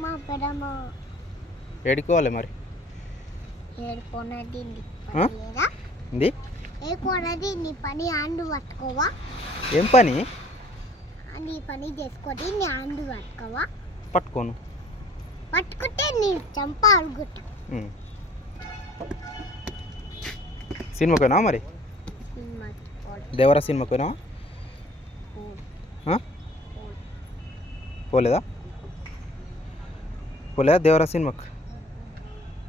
మా పెడమ ఏడుకోవాలి మరి ఏడుకోనది నీ పని ఆండు పట్టుకోవా ఏం పని నీ పని చేసుకొని నీ ఆండు పట్టుకోవా పట్టుకోను పట్టుకుంటే నీ చంప అడుగుట్టు సినిమాకి పోయినావా మరి దేవరా సినిమాకి పోయినావా పోలేదా దేవరా సినిమాకి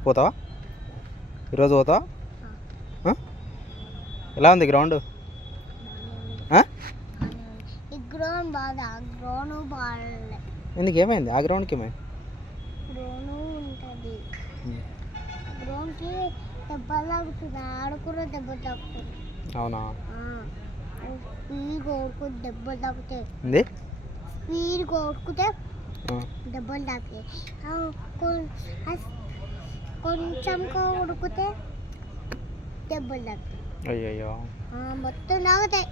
పోతావా ఈరోజు పోతావా ఎలా ఉంది గ్రౌండ్ ఎందుకు ఏమైంది ఆ గ్రౌండ్కి ఏమైంది గ్రౌండ్కి దెబ్బ తాగుతుంది ఆడుకున్న దెబ్బ తాగుతుంది అవునా స్పీడ్ కొడుకుని దెబ్బలు తాగుతాయి స్పీడ్ కొడుకుతే దెబ్బలు తాగుతాయి కొంచెం కొడుకుతే దెబ్బలు తాగుతాయి అయ్యో మొత్తం తాగుతాయి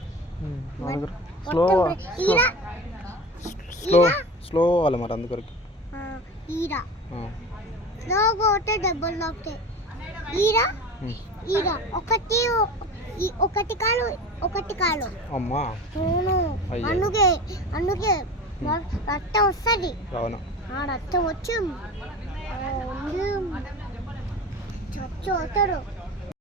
స్లో అవ్వాలి మరి అందుకొరకు ఈరా స్లో కొట్టే దెబ్బలు తాగుతాయి ఈరా ఈరా ఒకటి కాలు అమ్మా అందుకే రక్తం వస్తుంది రక్తం వచ్చి చచ్చి వస్తాడు